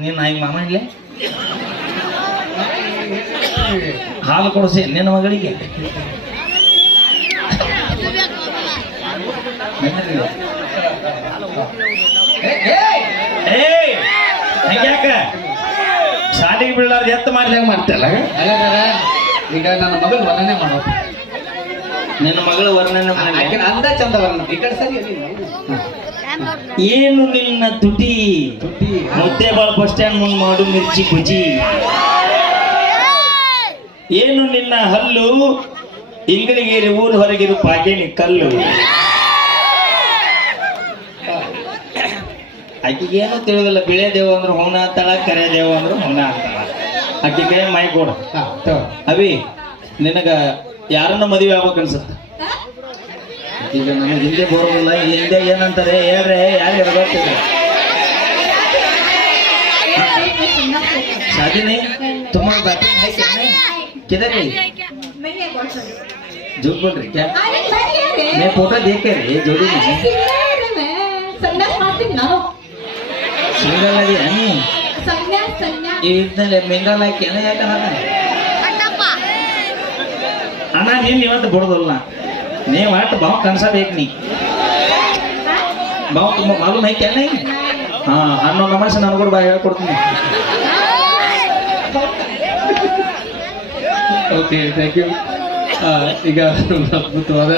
ನೀನ್ ಈಗ ಮಾಮ ಇಲ್ಲೇ? ಹಾಲು ಕೊಡಿಸಿ ನಿನ್ನ ಮಗಳಿಗೆ? ಶಾಲೆಗೆ ಬೀಳಾರ ಎತ್ತ ಮಾಡ್ದಾಗ ಮಾಡ್ತಲ್ಲ ಈಗ ನನ್ನ ಮಗಳು ವರ್ಣನೆ ಮಾಡೋ ನಿನ್ನ ಮಗಳು ವರ್ಣನೆ ಮಾಡಿ ಅಂದ ಚಂದ ವರ್ಣನೆ. ಈ ಕಡೆ ಸರಿ ಏನು ನಿನ್ನ ತುಟಿ? ಮುದ್ದೆ ಮುದ್ದೇಬಾಳ ಬಸ್ ಸ್ಟ್ಯಾಂಡ್ ಮುಂದೆ ಮಾಡು ಮಿರ್ಚಿ ಬುಜಿ ಏನು ನಿನ್ನ ಹಲ್ಲು? ಇಂಗಳಿಗೇರಿ ಊರು ಹೊರಗಿರು ಪಾಕೇನಿ ಕಲ್ಲು. ಆಕಿಗೇನು ತಿಳಿದಿಲ್ಲ ಬಿಳೆ ದೇವ ಅಂದ್ರೆ ಹುಣ ಅಂತಾಳ ಕರೆ ದೇವ ಅಂದ್ರೆ ಹುಣ ಅಂತಾಳ. ಆಕಿಗೆ ಕೈ ಮೈ ಕೊಡ. ಅವಿ ನಿನಗ ಯಾರನ್ನ ಮದುವೆ ಆಗ್ಬೇಕು ಅನ್ಸುತ್ತ ಈಗ ನಮಗೆ ಹಿಂದೆ ಬರೋದಿಲ್ಲ ಈ ಹಿಂದೆ ಏನಂತಾರೆ? ಹೇಳ್ರೆ ಯಾರು ಗೊತ್ತಿಲ್ಲ ಶಾದಿನಿ ತುಂಬ ಕಿದರಿ? ಜುಗ್ಬಿಡ್ರಿ ಮೇ ಫೋಟೋ ದೇಖೆ ರೀ ಜೋಡಿ ಸಿಂಗಲ್ ಆಗಿ ಇದ್ದಲ್ಲಿ ಮಿಂಗಲ್ ಹಾಕಿ ಯಾಕಂದ್ರೆ ಅಣ್ಣ ನೀನು ಇವತ್ತು ಬಡದಲ್ಲ. ನೀವು ಒಟ್ಟು ಬಾವು ಕನ್ಸಬೇಕು ನೀ. ಬಾವು ತುಂಬ ಮಾಲೂಮ್ ಐ ಕ್ಯಾ नहीं ಹಾ, ಹನ್ನೊಂದು ನಮಸ್ ನಾನು ಕೂಡ ಬಾ ಹೇಳ್ಕೊಡ್ತೀನಿ. ಓಕೆ ಥ್ಯಾಂಕ್ ಯು ಈಗ ಅದ್ಭುತವಾದ